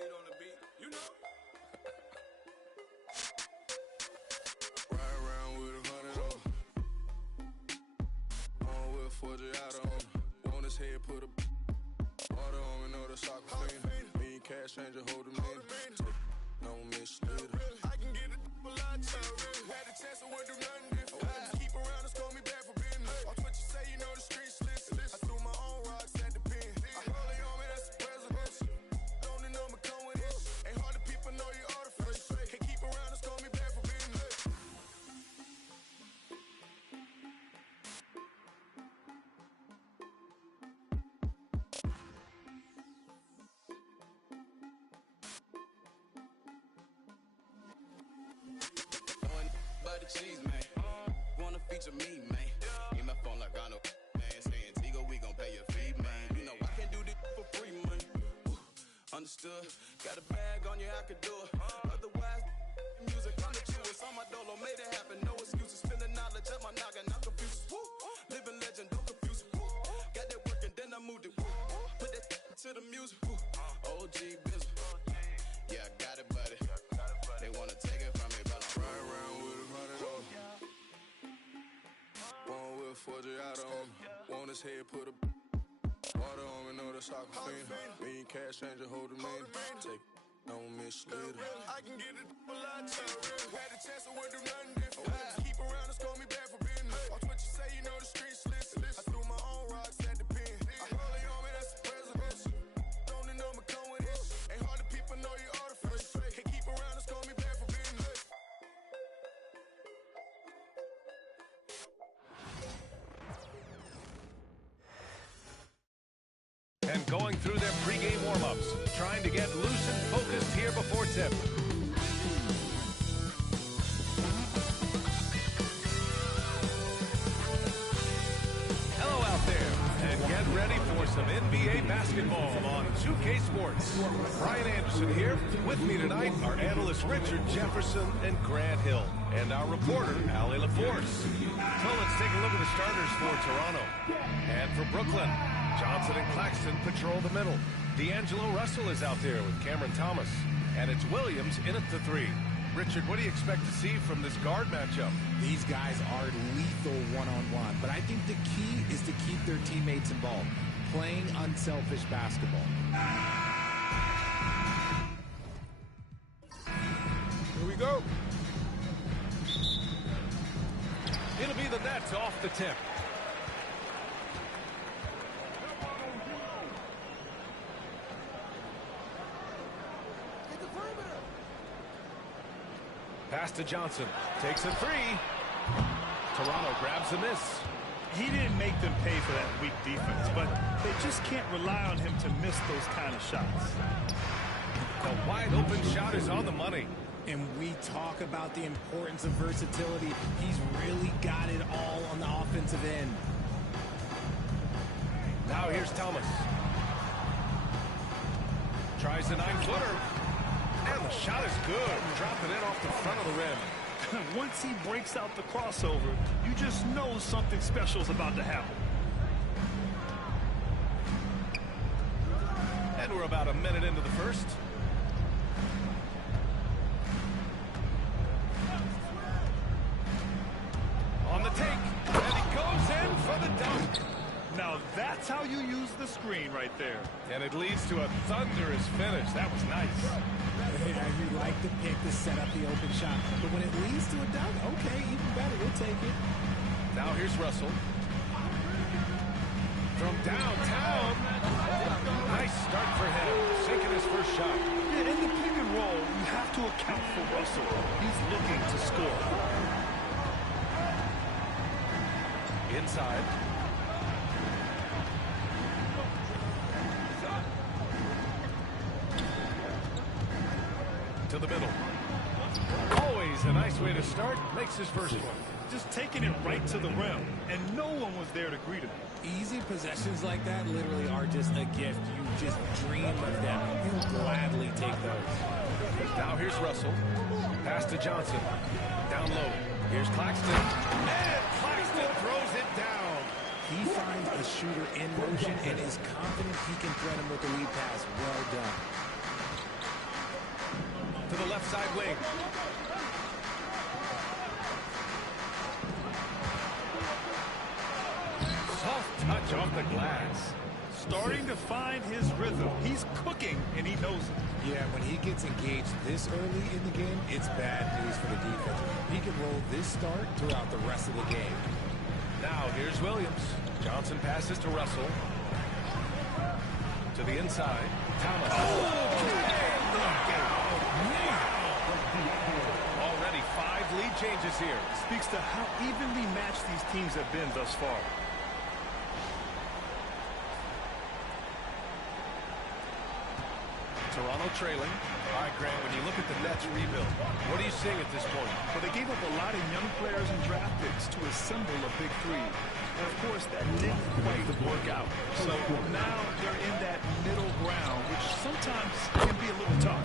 sweet on the beat, you know. Ride around with 100 on. On with 40 out on. On his head, put a water on me, know the soccer fiend. Mean cash changer, hold him in. Don't mislead her. I can get it a lot cheaper. Had a chance, I wouldn't do nothing different. Keep around us, call me back for business. Watch what you say, you know the streets listen. I threw my own rocks at the pen. I hold it on me, that's the presidential. Don't know me come with it. Ain't hard to people know you artificial. Can't keep around us, call me back for business. By the cheese, man. Wanna feature me, man. Get my phone like I know, man. Saying Tigo, we gon' pay your fee, man. You know I can't do this for free money. Understood. Got a bag on you, I could do it. Otherwise, music on the chew. It's on my dolo, made it happen. No excuses. Feeling knowledge at my noggin, not confused. Living legend, don't confuse it. Got that work and then I moved it. Put that to the music. OG business. Yeah, I got it, buddy. They wanna take it from me, but I'm Ride around with 100 on. On with 40 out on. On his head, put a water on me, know the soccer fiend. Mean cash changer, hold him in. Take, don't mislead her. I can get it a lot cheaper. Had a chance, I wouldn't do nothing different. Keep around us, call me back for business. Watch what you say, you know the streets listen. I threw my own rocks at the pen. I hold it on me, that's the presidential. Don't know me come with it. Ain't hard to people know you artificial. Can't keep around us, call me back for business. And going through their pregame warm-ups, trying to get loose and focused here before tip. Hello out there, and get ready for some NBA basketball on 2K Sports. Brian Anderson here. With me tonight are analysts Richard Jefferson and Grant Hill, and our reporter, Allie LaForce. So let's take a look at the starters for Toronto. And for Brooklyn, Johnson and Claxton patrol the middle. D'Angelo Russell is out there with Cameron Thomas. And it's Williams in at the 3. Richard, what do you expect to see from this guard matchup? These guys are lethal one-on-one, but I think the key is to keep their teammates involved, playing unselfish basketball. Here we go. It'll be the Nets off the tip. Pass to Johnson. Takes a 3. Toronto grabs a miss. He didn't make them pay for that weak defense, but they just can't rely on him to miss those kind of shots. The wide open shot is on the money. And we talk about the importance of versatility. He's really got it all on the offensive end. Now here's Thomas. Tries the 9-footer. And the shot is good. Dropping it off the front of the rim. Once he breaks out the crossover, you just know something special is about to happen. And we're about a minute into the first. On the take. And he goes in for the dunk. Now that's how you use the screen right there. And it leads to a thunderous finish. That was nice. Yeah, you like the pick to set up the open shot. But when it leads to a dunk, okay, even better. We'll take it. Now here's Russell. From downtown. Nice start for him. Sinking his first shot. Yeah, in the pick and roll, you have to account for Russell. He's looking to score. Inside. To the middle. Always a nice way to start. Makes his first one. Just taking it right to the rim, and no one was there to greet him. Easy possessions like that literally are just a gift. You just dream of them. You'll gladly take those. Now here's Russell. Pass to Johnson. Down low. Here's Claxton. And Claxton throws it down. He finds a shooter in motion and is confident he can thread him with the lead pass. Well done. left side wing. Soft touch off the glass. Starting to find his rhythm. He's cooking, and he knows it. Yeah, when he gets engaged this early in the game, it's bad news for the defense. He can roll this start throughout the rest of the game. Now here's Williams. Johnson passes to Russell. To the inside. Thomas. Look out. Already 5 lead changes here. Speaks to how evenly matched these teams have been thus far. Toronto trailing. All right, Grant, when you look at the Nets rebuild, what are you seeing at this point? Well, they gave up a lot of young players and draft picks to assemble a big three. And, of course, that didn't quite work out. So now they're in that middle ground, which sometimes can be a little tough.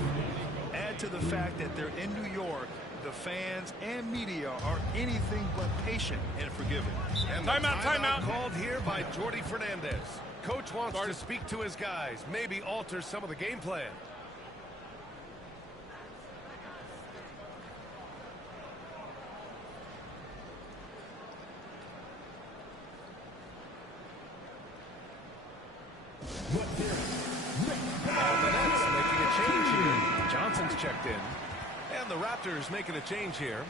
Add to the fact that they're in New York, the fans and media are anything but patient and forgiving. And timeout called here by Jordi Fernandez. Coach wants to speak to his guys, maybe alter some of the game plan. And the Nets making a change here. Johnson's checked in. And the Raptors making a change here.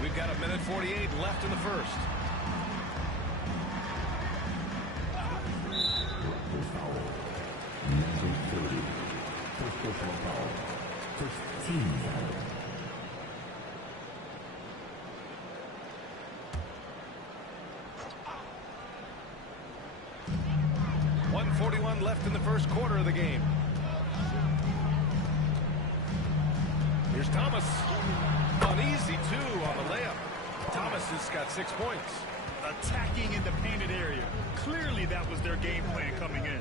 We've got 1:48 left in the first. First team foul. 1:41 left in the first quarter of the game. Here's Thomas. Uneasy, too, on the layup. Thomas has got 6 points. Attacking in the painted area. Clearly that was their game plan coming in.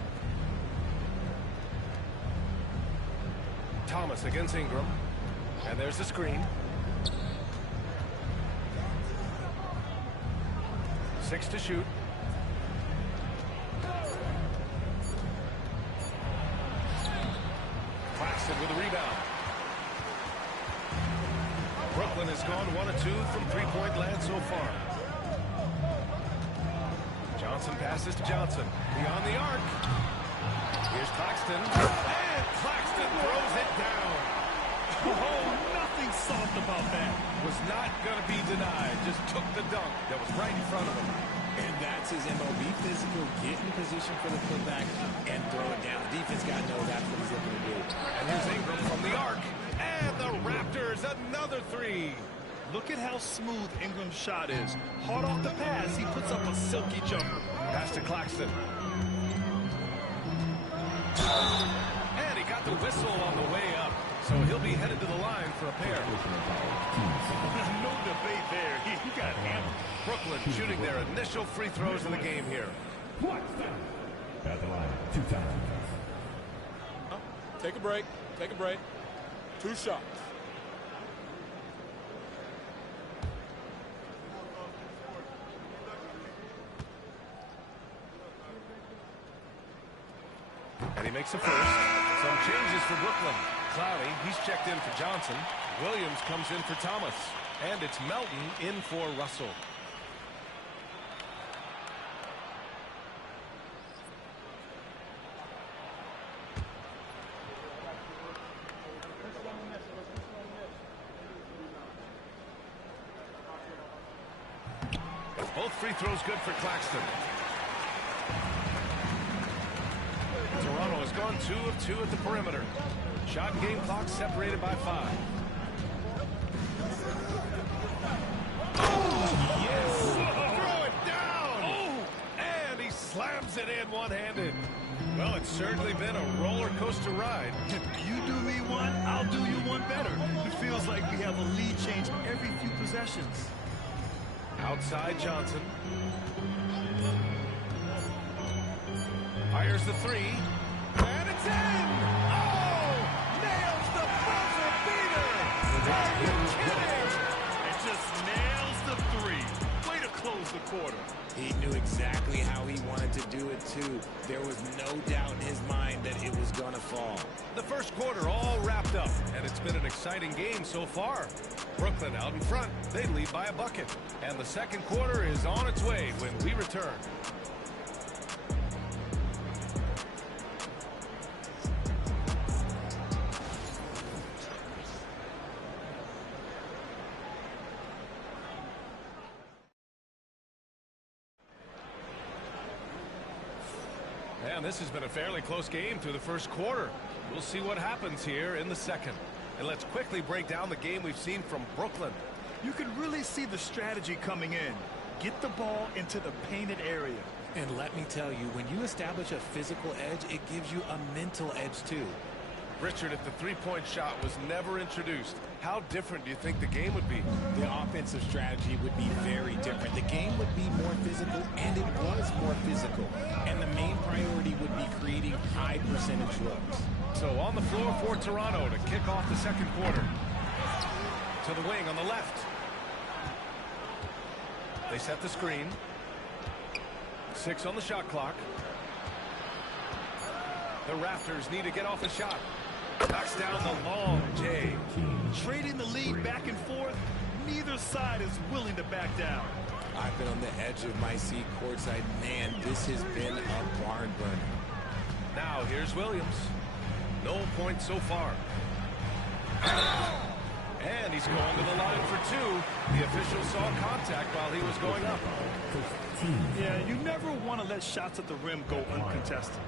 Thomas against Ingram. And there's the screen. 6 to shoot. Claxton with a rebound. Brooklyn has gone 1 of 2 from three-point land so far. Johnson passes to Johnson. Beyond the arc. Here's Claxton. And Claxton throws it down. Oh, nothing soft about that. Was not going to be denied. Just took the dunk that was right in front of him. And that's his MO. Be physical, get in position for the putback, and throw it down. The defense got to know that's what he's looking to do. And here's Ingram from the arc. And the Raptors, another 3. Look at how smooth Ingram's shot is. Hard off the pass, he puts up a silky jumper. Pass to Claxton. And he got the whistle on the way up. So he'll be headed to the line for a pair. No debate there. He got hammered. Brooklyn shooting their initial free throws in the game here. At the line, 2 times. Take a break. Take a break. 2 shots. And he makes a first. Some changes for Brooklyn. Cloudy, he's checked in for Johnson. Williams comes in for Thomas. And it's Melton in for Russell. Both free throws good for Claxton. Toronto has gone 2 of 2 at the perimeter. Shot and game clock separated by 5. Oh, yes! Throw it down! Oh! And he slams it in one-handed. Well, it's certainly been a roller coaster ride. You do me one, I'll do you one better. It feels like we have a lead change every few possessions. Outside Johnson. Fires the 3. And in! Oh! Nails the buzzer beater! Are you kidding? It just nails the three. Way to close the quarter. He knew exactly how he wanted to do it, too. There was no doubt in his mind that it was going to fall. The first quarter all wrapped up, and it's been an exciting game so far. Brooklyn out in front. They lead by a bucket. And the second quarter is on its way when we return. And this has been a fairly close game through the first quarter. We'll see what happens here in the second. And let's quickly break down the game we've seen from Brooklyn. You can really see the strategy coming in. Get the ball into the painted area. And let me tell you, when you establish a physical edge, it gives you a mental edge, too. Richard, if the three-point shot was never introduced, how different do you think the game would be? The offensive strategy would be very different. The game would be more physical, and it was more physical. And the main priority would be creating high percentage looks. So on the floor for Toronto to kick off the second quarter. To the wing on the left. They set the screen. 6 on the shot clock. The Raptors need to get off the shot. Knocks down the long J. Trading the lead back and forth, neither side is willing to back down. I've been on the edge of my seat courtside. Man, this has been a barn burner. Now here's Williams. No points so far. And he's going to the line for 2. The official saw contact while he was going up. Yeah, you never want to let shots at the rim go uncontested.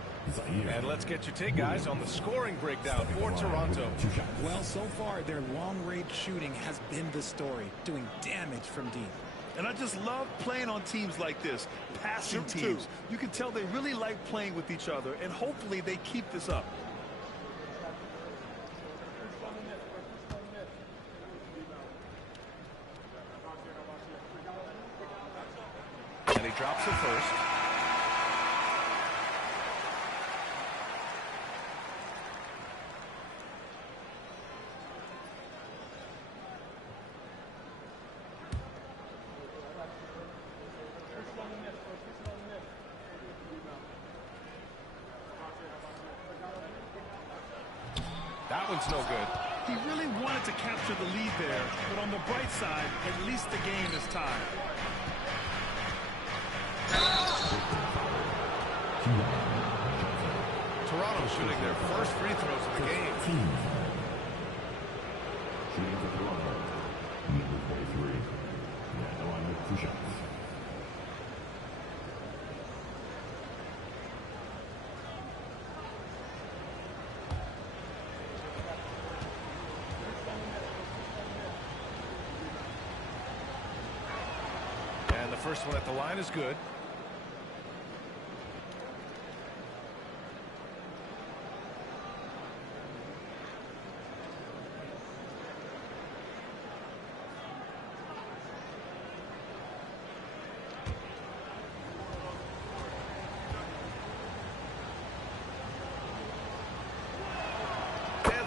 And let's get your take, guys, on the scoring breakdown for Toronto. Well, so far, their long-range shooting has been the story, doing damage from deep. And I just love playing on teams like this, passing teams. You can tell they really like playing with each other, and hopefully they keep this up. And he drops it first. That one's no good. He really wanted to capture the lead there, but on the bright side, at least the game is tied. Toronto shooting their first free throws of the game. Shooting for Toronto, number 43. Yeah, no, I make 2 shots. And the first one at the line is good.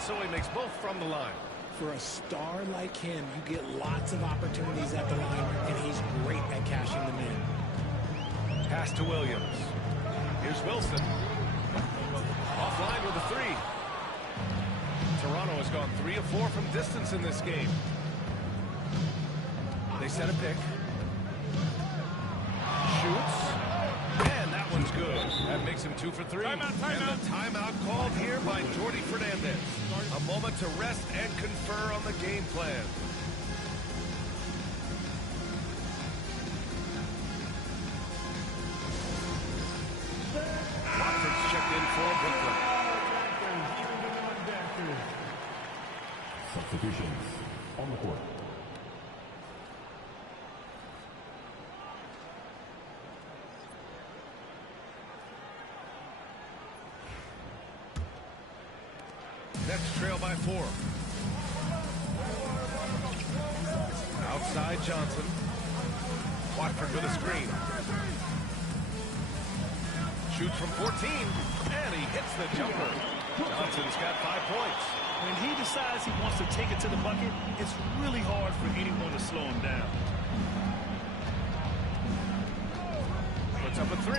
So he makes both from the line. For a star like him, you get lots of opportunities at the line, and he's great at cashing them in. Pass to Williams. Here's Wilson. Offline with a 3. Toronto has gone 3 of 4 from distance in this game. They set a pick. Shoots. And that one's good. That makes him 2 for 3. Timeout. And the timeout called here by Jordi Fernandez. A moment to rest and confer on the game plan. Raptors checked in for Brooklyn. Substitutions on the court. Nets trail by 4. Outside Johnson. Watford with a screen. Shoots from 14, and he hits the jumper. Johnson's got 5 points. When he decides he wants to take it to the bucket, it's really hard for anyone to slow him down. Puts up a 3.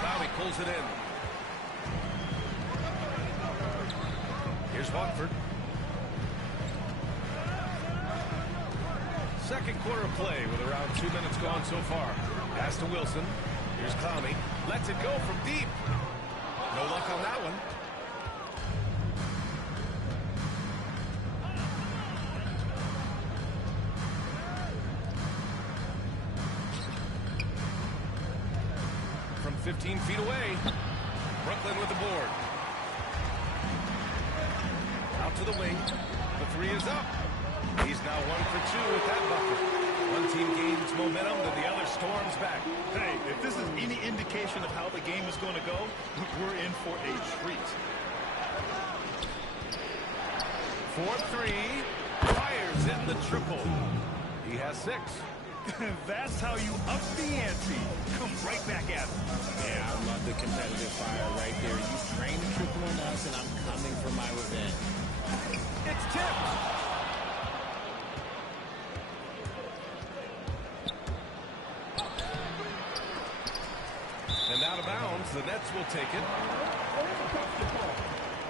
Clowney pulls it in. Here's Watford. Second quarter of play with around 2 minutes gone so far. Pass to Wilson. Here's Clowney. Lets it go from deep. No luck on that one. From 15 feet away. Brooklyn with the board. Out to the wing. The 3 is up. He's now 1 for 2 with that bucket. One team gains momentum, then the other storms back. Hey, if this is any indication of how the game is going to go, we're in for a treat. 4-3. Fires in the triple. He has 6. That's how you up the ante. Come right back at him. Yeah, I love the competitive fire right there. You framed a triple on us, and I'm coming for my revenge. It's tipped. And out of bounds, the Nets will take it.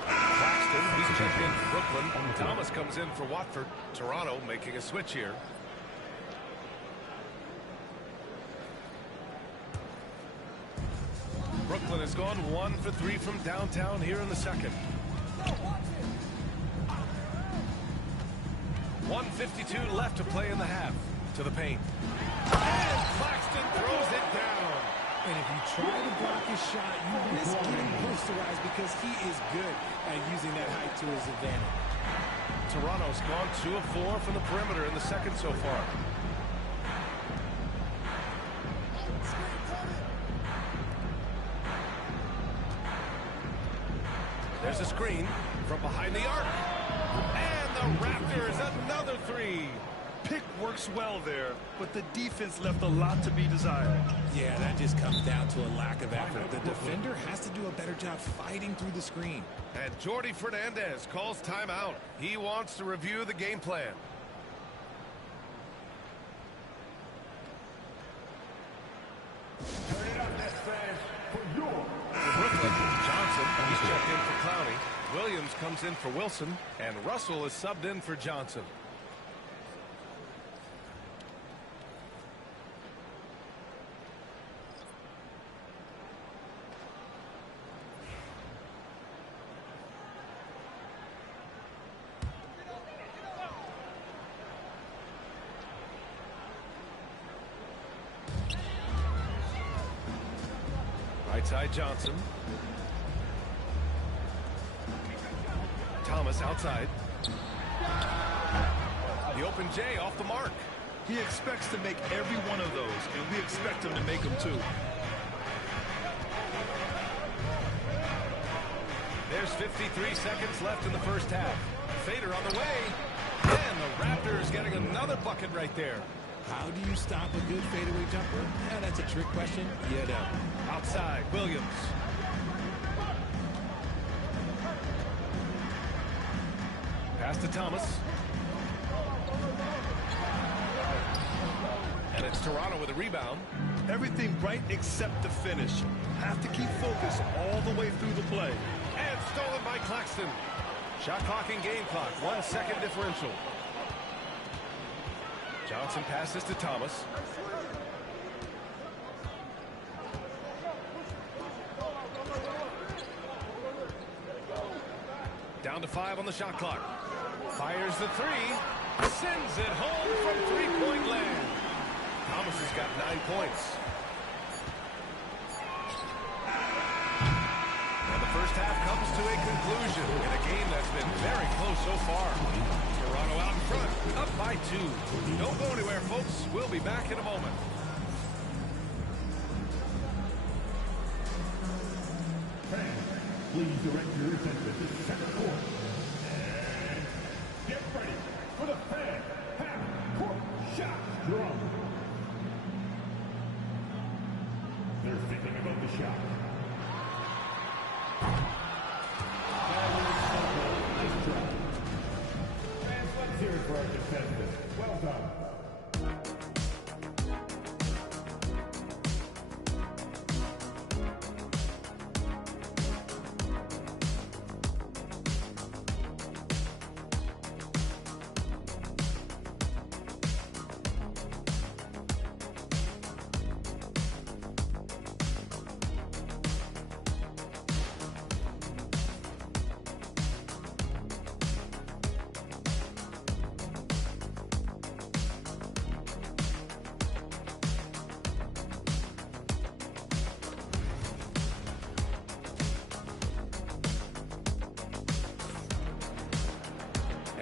Claxton, he's checked in for Brooklyn. Thomas comes in for Watford. Toronto making a switch here. Brooklyn has gone 1 for 3 from downtown here in the second. 1:52 left to play in the half. To the paint. And Claxton throws it down. And if you try to block his shot, you risk getting posterized because he is good at using that height to his advantage. Toronto's gone 2 of 4 from the perimeter in the second so far. There's a screen from behind the arc. And the Raptors, another 3. Pick works well there, but the defense left a lot to be desired. Yeah, that just comes down to a lack of effort. The defender has to do a better job fighting through the screen. And Jordi Fernandez calls timeout. He wants to review the game plan. Turn it up, Nets fans, for your For Brooklyn, Johnson, he's checked in for Clowney. Williams comes in for Wilson. And Russell is subbed in for Johnson. Right side Johnson. Thomas outside. The open J off the mark. He expects to make every one of those, and we expect him to make them too. There's 53 seconds left in the first half. Fader on the way. And the Raptors getting another bucket right there. How do you stop a good fadeaway jumper? Yeah, that's a trick question. You know. Outside, Williams. Pass to Thomas. And it's Toronto with a rebound. Everything right except the finish. Have to keep focus all the way through the play. And stolen by Claxton. Shot clock and game clock. 1 second differential. Johnson passes to Thomas. Down to 5 on the shot clock. Fires the 3. Sends it home from three-point land. Thomas has got 9 points. And the first half comes to a conclusion in a game that's been very close so far. Toronto out in front, up by 2. Don't go anywhere, folks. We'll be back in a moment. fans. Please direct your attention to center court. And get ready for the fan half-court shot drum. They're thinking about the shot.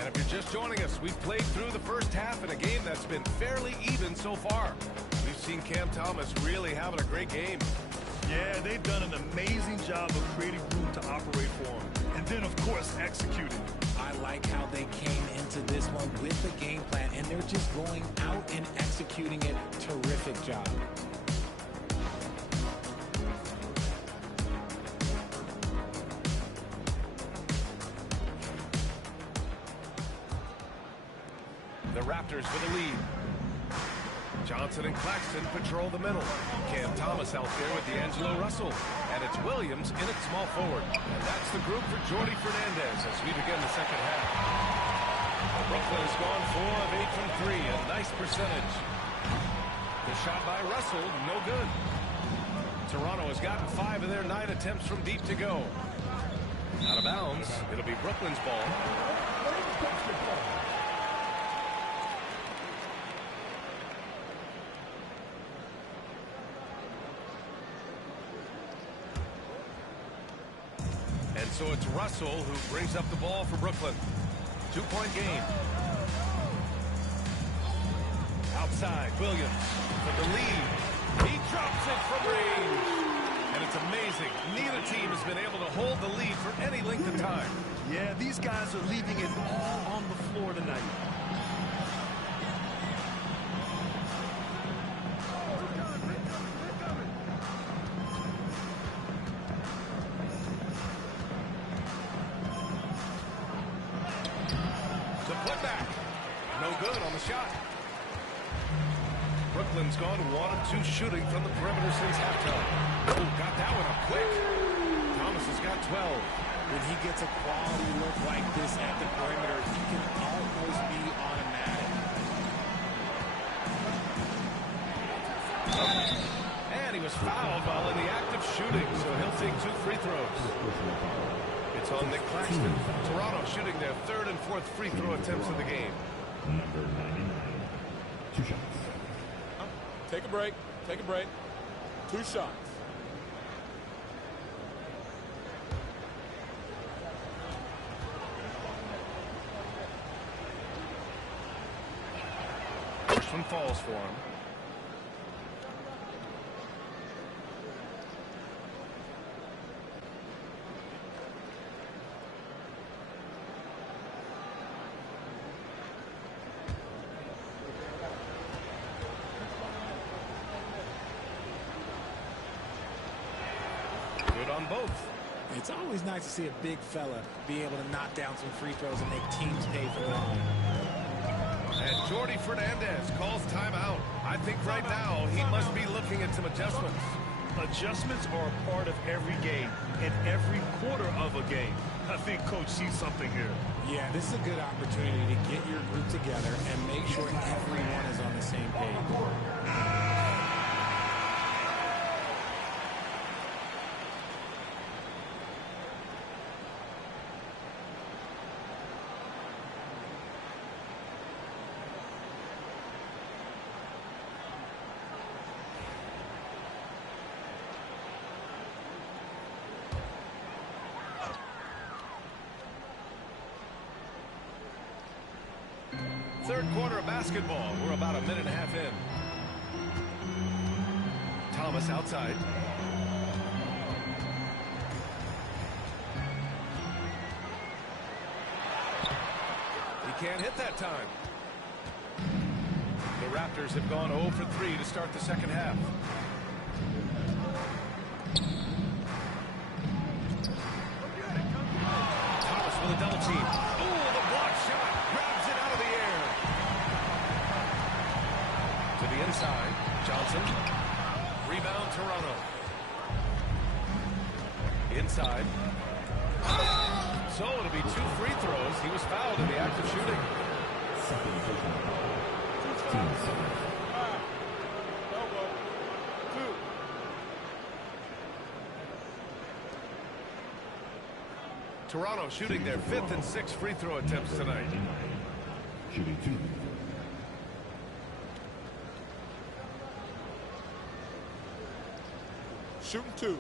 And if you're just joining us, we've played through the first half in a game that's been fairly even so far. We've seen Cam Thomas really having a great game. Yeah, they've done an amazing job of creating room to operate for him. And then, of course, executing. I like how they came into this one with the game plan, and they're just going out and executing it. Terrific job. The Raptors with the lead. Johnson and Claxton patrol the middle. Cam Thomas out there with D'Angelo Russell. And it's Williams in at small forward. And that's the group for Jordi Fernandez as we begin the second half. Brooklyn has gone 4 of 8 from 3, a nice percentage. The shot by Russell, no good. Toronto has gotten 5 of their 9 attempts from deep to go. Out of bounds, it'll be Brooklyn's ball. So it's Russell who brings up the ball for Brooklyn. 2-point game. Outside, Williams for the lead. He drops it from range. And it's amazing. Neither team has been able to hold the lead for any length of time. Yeah, these guys are leaving it all on the floor tonight. Shot. Brooklyn's gone 1 of 2 shooting from the perimeter since halftime. Oh, got that one up quick. Thomas has got 12. When he gets a quality look like this at the perimeter, he can almost be automatic. And he was fouled while in the act of shooting, so he'll take 2 free throws. It's on Nick Claxton. Toronto shooting their 3rd and 4th free throw attempts of the game. Number 99. 2 shots. Take a break. Take a break. 2 shots. First one falls for him. On both. It's always nice to see a big fella be able to knock down some free throws and make teams pay for it. And Jordi Fernandez calls timeout. I think right now he must be looking at some adjustments. Adjustments are a part of every game and every quarter of a game. I think Coach sees something here. Yeah, this is a good opportunity to get your group together and make sure everyone is on the same page. Third quarter of basketball. We're about a minute and a half in. Thomas outside. He can't hit that time. The Raptors have gone 0 for 3 to start the second half. Thomas with a double team. Oh, the block shot. Grabs it out of the air. To the inside. Johnson. Rebound Toronto. Inside. So it'll be 2 free throws. He was fouled in the act of shooting. Toronto shooting their 5th and 6th free throw attempts tonight. Shooting 2. Shooting 2.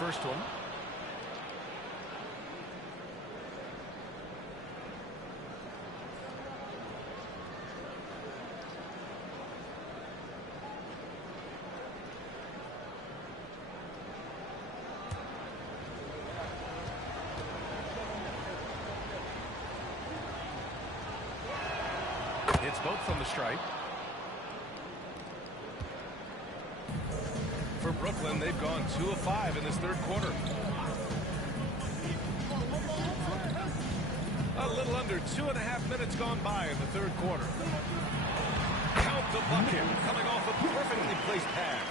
first one. It's both from the stripe. For Brooklyn, they've gone 2 of 5 in this third quarter. A little under 2.5 minutes gone by in the third quarter. Count the bucket, coming off a perfectly placed pass.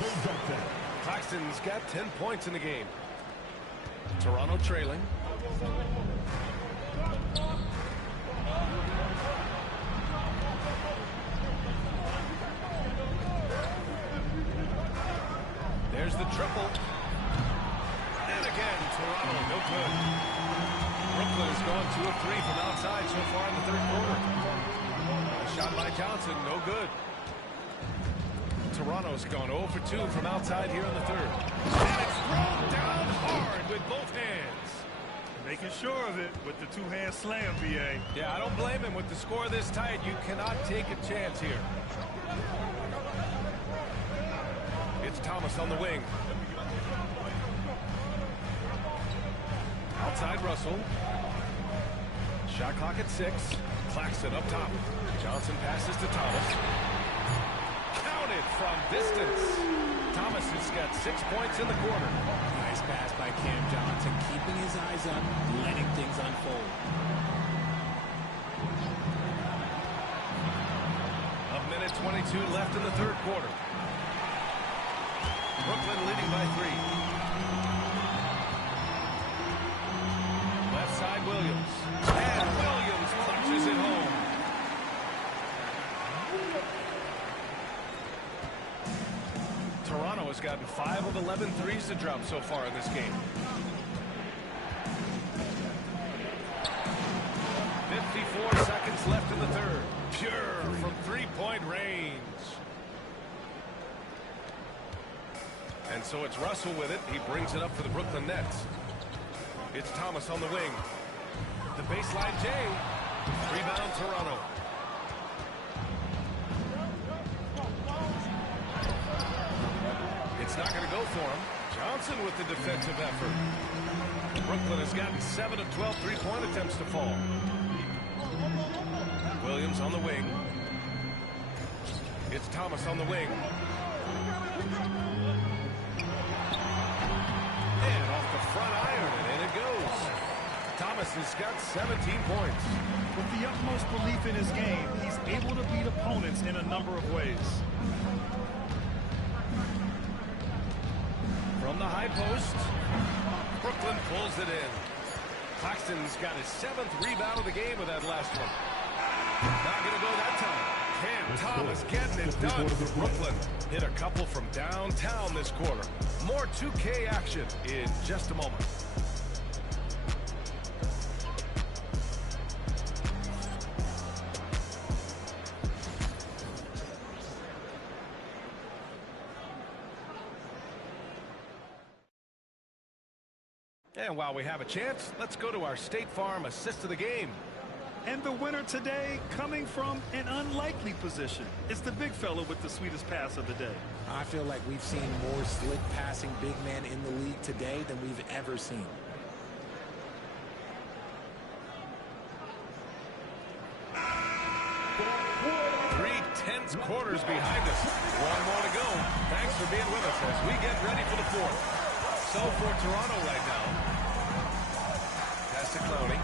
Claxton's got 10 points in the game. Toronto trailing. There's the triple. And again, Toronto, no good. Brooklyn has gone 2 of 3 from outside so far in the third quarter. A shot by Johnson, no good. Toronto's gone 0 for 2 from outside here in the third. And it's thrown down hard with both hands. Making sure of it with the two-hand slam, VA. Yeah, I don't blame him. With the score this tight, you cannot take a chance here. It's Thomas on the wing. Outside Russell. Shot clock at 6. Claxton up top. Johnson passes to Thomas. Counted from distance. Thomas has got 6 points in the quarter. Nice pass by Cam Johnson, keeping his eyes up, letting things unfold. A minute 22 left in the third quarter. Brooklyn leading by 3. Left side Williams. And Williams punches it home. Toronto has gotten 5 of 11 threes to drop so far in this game. 54 seconds left in the third. Pure from three-point range. And so it's Russell with it. He brings it up for the Brooklyn Nets. It's Thomas on the wing. The baseline J. Rebound Toronto. It's not going to go for him. Johnson with the defensive effort. Brooklyn has gotten 7 of 12 three-point attempts to fall. Williams on the wing. It's Thomas on the wing. And off the front iron, and in it goes. Thomas has got 17 points. With the utmost belief in his game, he's able to beat opponents in a number of ways. From the high post, Brooklyn pulls it in. Claxton's got his 7th rebound of the game with that last one. Not going to go that time. Cam Thomas getting it done for Brooklyn. Hit a couple from downtown this quarter. More 2K action in just a moment. And while we have a chance, let's go to our State Farm assist of the game. And the winner today coming from an unlikely position. It's the big fella with the sweetest pass of the day. I feel like we've seen more slick passing big men in the league today than we've ever seen. 3 tense quarters behind us. One more to go. Thanks for being with us as we get ready for the fourth. So for Toronto right now. Pass to Clowney.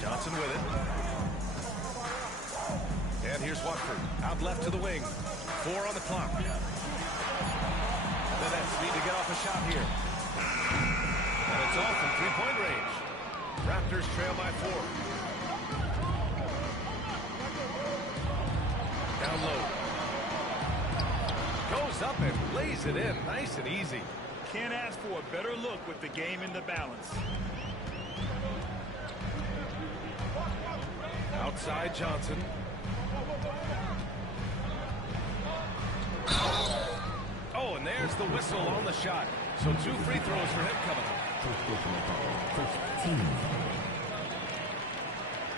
Johnson with it. And here's Watford. Out left to the wing. 4 on the clock. The Nets need to get off a shot here. And it's all from three-point range. Raptors trail by 4. Down low. Goes up and lays it in. Nice and easy. Can't ask for a better look with the game in the balance. Outside Johnson. Oh, and there's blows the whistle on the shot. So 2 free throws for him coming up.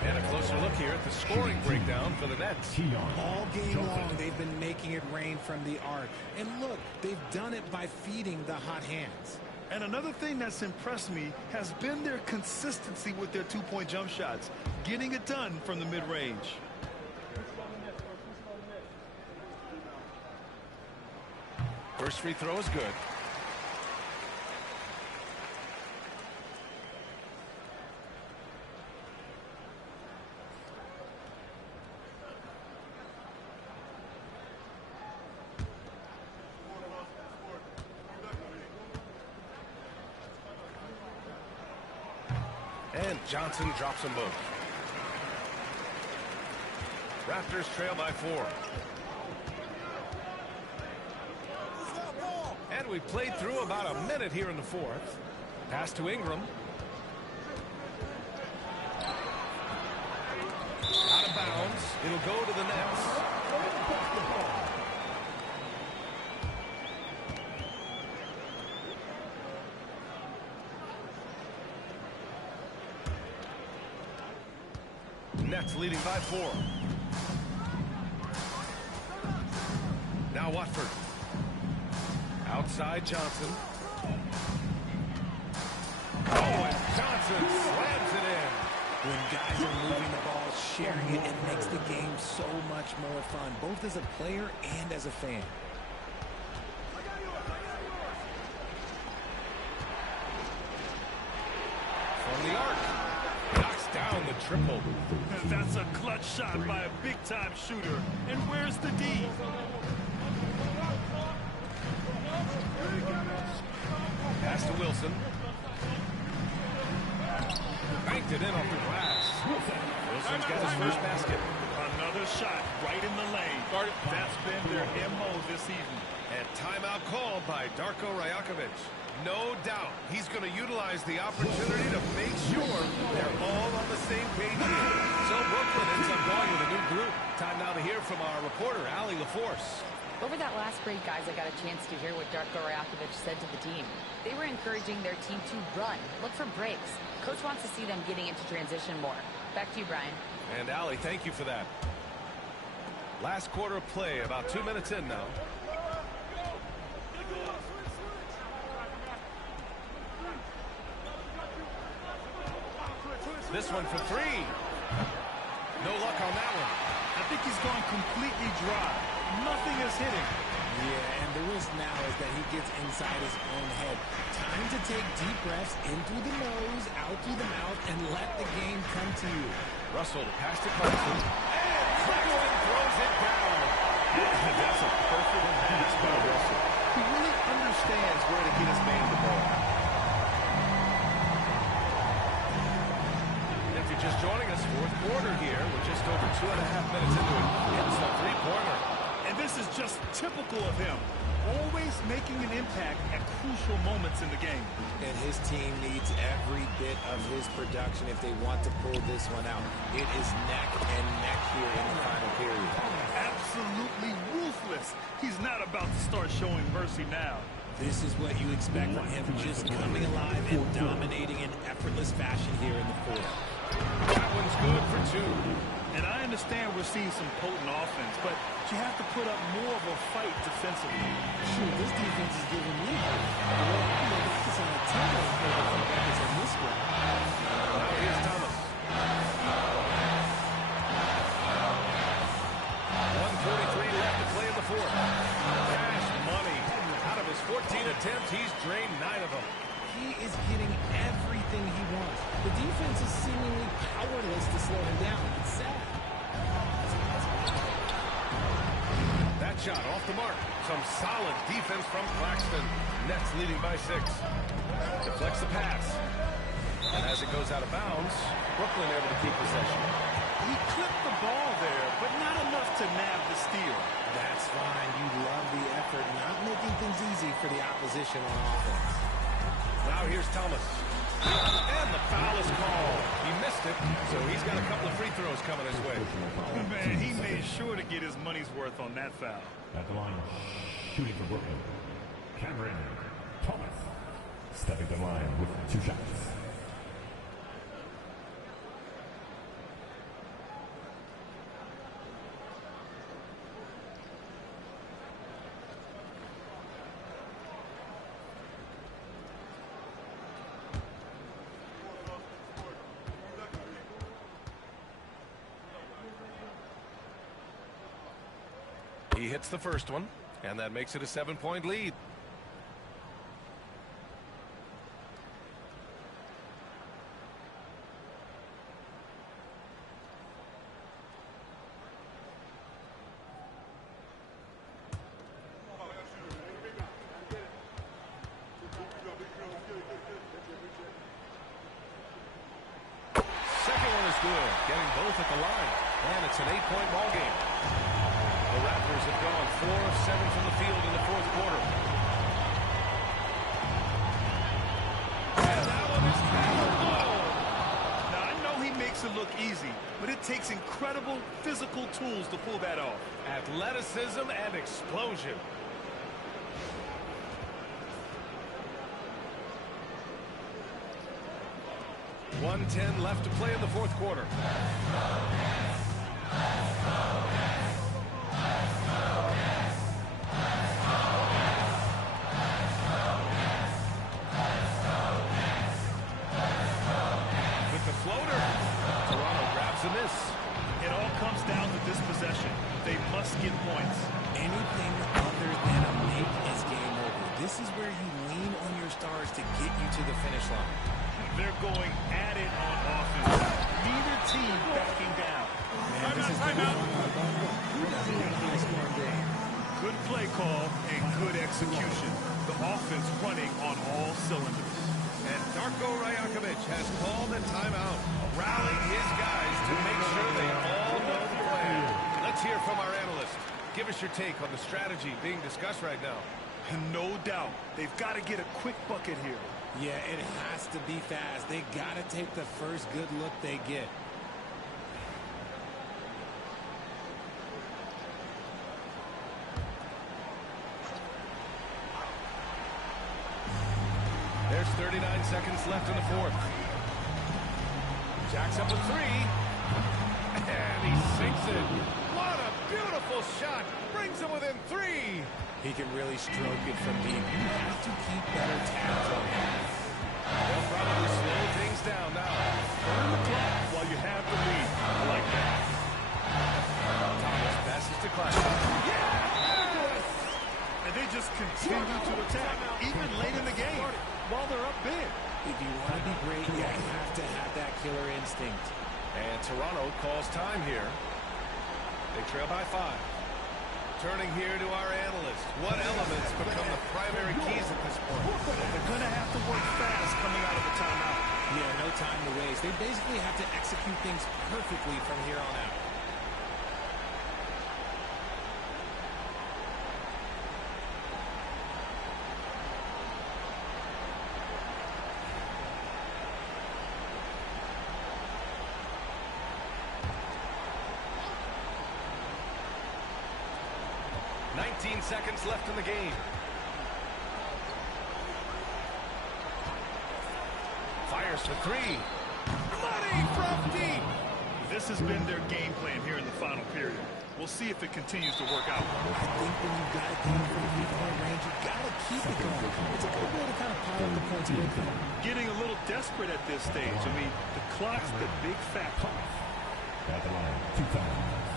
And a closer look here at the scoring breakdown for the Nets. All game long, they've been making it rain from the arc. And look, they've done it by feeding the hot hands. And another thing that's impressed me has been their consistency with their two-point jump shots, getting it done from the mid-range. First free throw is good. And Johnson drops them both. Raptors trail by 4. And we've played through about a minute here in the 4th. Pass to Ingram. Out of bounds. It'll go to the Nets. Nets leading by 4. Now Watford. Outside Johnson. Oh, and Johnson slams it in. When guys are moving the ball, sharing it, it makes the game so much more fun, both as a player and as a fan. From the arc. Knocks down the triple. That's a clutch shot by a big-time shooter. And where's the D? Pass to Wilson. Banked it in off the glass. Wilson's got his first basket. Another shot right in the lane. That's been their MO this season. And timeout called by Darko Rajakovic. No doubt he's going to utilize the opportunity to make sure they're all on the same page here. So Brooklyn ends up going with a new group. Time now to hear from our reporter, Allie LaForce. Over that last break, guys, I got a chance to hear what Darko Rajakovic said to the team. They were encouraging their team to run, look for breaks. Coach wants to see them getting into transition more. Back to you, Brian. And Allie, thank you for that. Last quarter of play, about 2 minutes in now. This one for 3. No luck on that one. I think he's gone completely dry. Nothing is hitting. Yeah, and the risk now is that he gets inside his own head. Time to take deep breaths in through the nose, out through the mouth, and let the game come to you. Russell to pass to Clarkson. And Clarkson throws it down. That's a perfect pass by Russell. He really understands where to get his man the ball. If you're just joining us, 4th quarter here. We're just over 2.5 minutes into it. It's a 3-pointer. And this is just typical of him. Always making an impact at crucial moments in the game. And his team needs every bit of his production if they want to pull this one out. It is neck and neck here in the final period. Absolutely ruthless. He's not about to start showing mercy now. This is what you expect from him, just coming alive and dominating in effortless fashion here in the 4th. That one's good for 2. And I understand we're seeing some potent offense, but you have to put up more of a fight defensively. Shoot, this defense is giving me hope. This is on a tempo for the Raptors in this one. Now here's Thomas. 1:43 left to play in the 4th. Cash money. Out of his 14 attempts, he's drained 9 of them. He is getting everything he wants. The defense is seemingly powerless to slow him down. It's sad. That shot off the mark. Some solid defense from Claxton. Nets leading by 6. Deflects the pass. And as it goes out of bounds, Brooklyn able to keep possession. He clipped the ball there, but not enough to nab the steal. That's fine. You love the effort, not making things easy for the opposition on offense. Now here's Thomas. And the foul is called. He missed it, so he's got a couple of free throws coming his way. Man, he made sure to get his money's worth on that foul. At the line, shooting for Brooklyn. Cameron Thomas, stepping to the line with 2 shots. He hits the first one, and that makes it a 7-point lead. Second one is good, getting both at the line, and it's an 8-point ball game. The Raptors have gone 4 of 7 from the field in the fourth quarter. And that one is good. Now, I know he makes it look easy, but it takes incredible physical tools to pull that off. Athleticism and explosion. .110 left to play in the fourth quarter. It all comes down to this possession. They must get points. Anything other than a make is game over. This is where you lean on your stars to get you to the finish line. They're going at it on offense. Neither team backing down. Man, this is timeout. Who doesn't want to be a scoring game? Good play call and good execution. The offense running on all cylinders. And Darko Rajakovic has called a timeout, rallying his guys to make sure they all know the plan. Let's hear from our analyst. Give us your take on the strategy being discussed right now. No doubt. They've got to get a quick bucket here. Yeah, it has to be fast. They got to take the first good look they get. There's 39 seconds left in the fourth. Jacks up a 3. And he sinks it. What a beautiful shot. Brings him within 3. He can really stroke it from deep. You have to keep better tabs on him. They'll probably slow things down now. Burn the clock while you have the lead. I like that. Thomas passes to Klein. Yes! And they just continue to attack, even late in the game, while they're up big. If you want to be great, you have to have that killer instinct. And Toronto calls time here. They trail by 5. Turning here to our analyst. What elements become the primary keys at this point? They're going to have to work fast coming out of the timeout. Yeah, no time to waste. They basically have to execute things perfectly from here on out. Seconds left in the game. Fires for 3. Money from deep. This has been their game plan here in the final period. We'll see if it continues to work out. I think when you've got a game from 3-point range, you've got to keep it going. It's a good way to kind of pile up the points quickly. Getting a little desperate at this stage. I mean, the clock's the big factor. At the line, 2 times.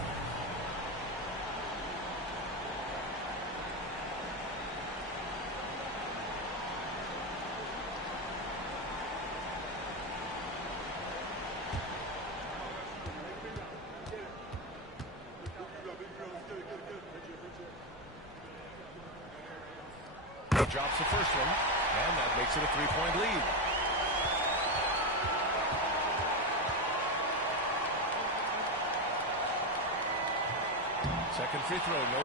Drops the first one, and that makes it a 3-point lead. Second free throw, no.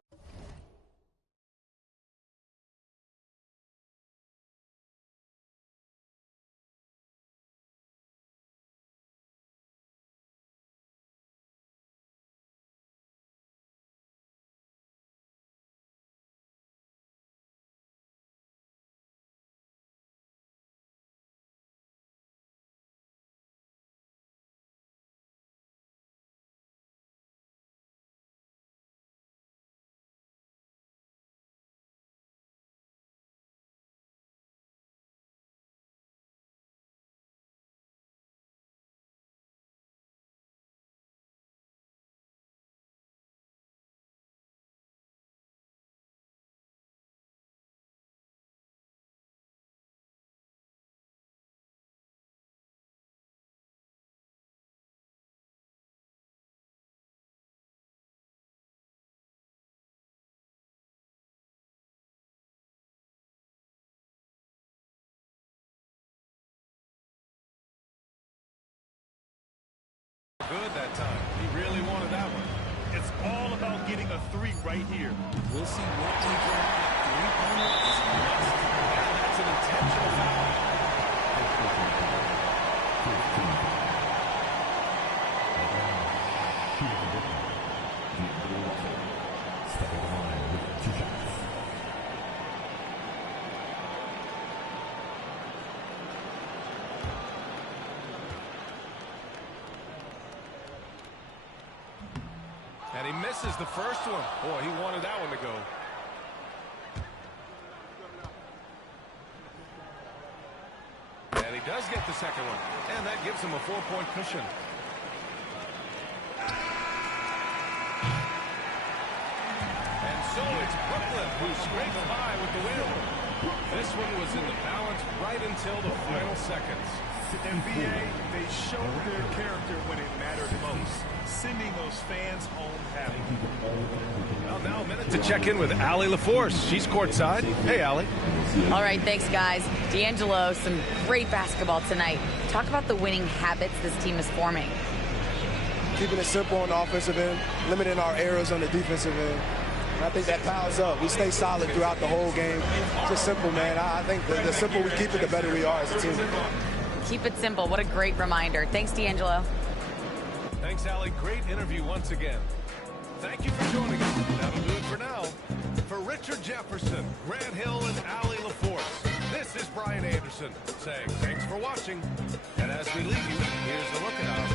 three right here. We'll see what they do. Three-pointer is a must. And that's an intentional foul. And he misses the first one. Boy, he wanted that one to go. And he does get the second one. And that gives him a 4-point cushion. And so it's Brooklyn who scrapes by with the win. This one was in the balance right until the final seconds. NBA, they showed their character when it mattered most, sending those fans home happy. Well, now a minute to check in with Allie LaForce. She's courtside. Hey, Allie. All right, thanks, guys. D'Angelo, some great basketball tonight. Talk about the winning habits this team is forming. Keeping it simple on the offensive end, limiting our errors on the defensive end. And I think that piles up. We stay solid throughout the whole game. Just simple, man. I think the simpler we keep it, the better we are as a team. Keep it simple. What a great reminder. Thanks, D'Angelo. Thanks, Allie. Great interview once again. Thank you for joining us. That'll do it for now. For Richard Jefferson, Grant Hill, and Allie LaForce, this is Brian Anderson saying thanks for watching. And as we leave you, here's a look at our